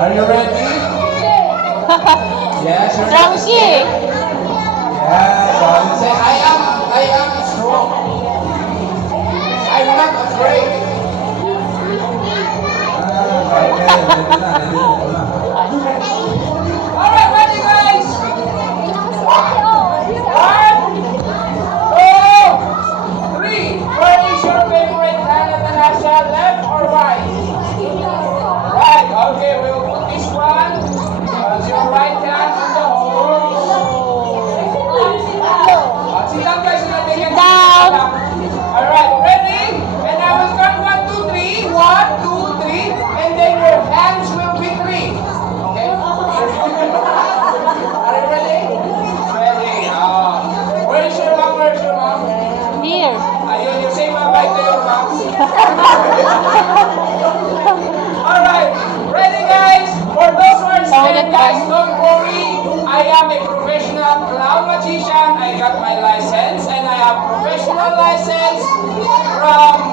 Are you ready? Yes, you're ready. Frankie! Yeah, God. Say, I am strong. I'm not afraid. Alright, ready guys? 1, 2, 3. Where is your favorite hand, Natasha? Left or right? Right. Okay, we'll put this one as your right hand on the hole. Sit down guys, so that they can Down. Alright, ready? And I will count 1, 2, 3. 1, 2, 3. And then your hands will be 3. Okay? Are you ready? Ready. Where is your mom? Where is your mom? Here. Ayun, you say bye-bye to your mom. Alright, ready guys? For those who are scared guys, don't worry. I am a professional clown magician. I got my license and I have professional license from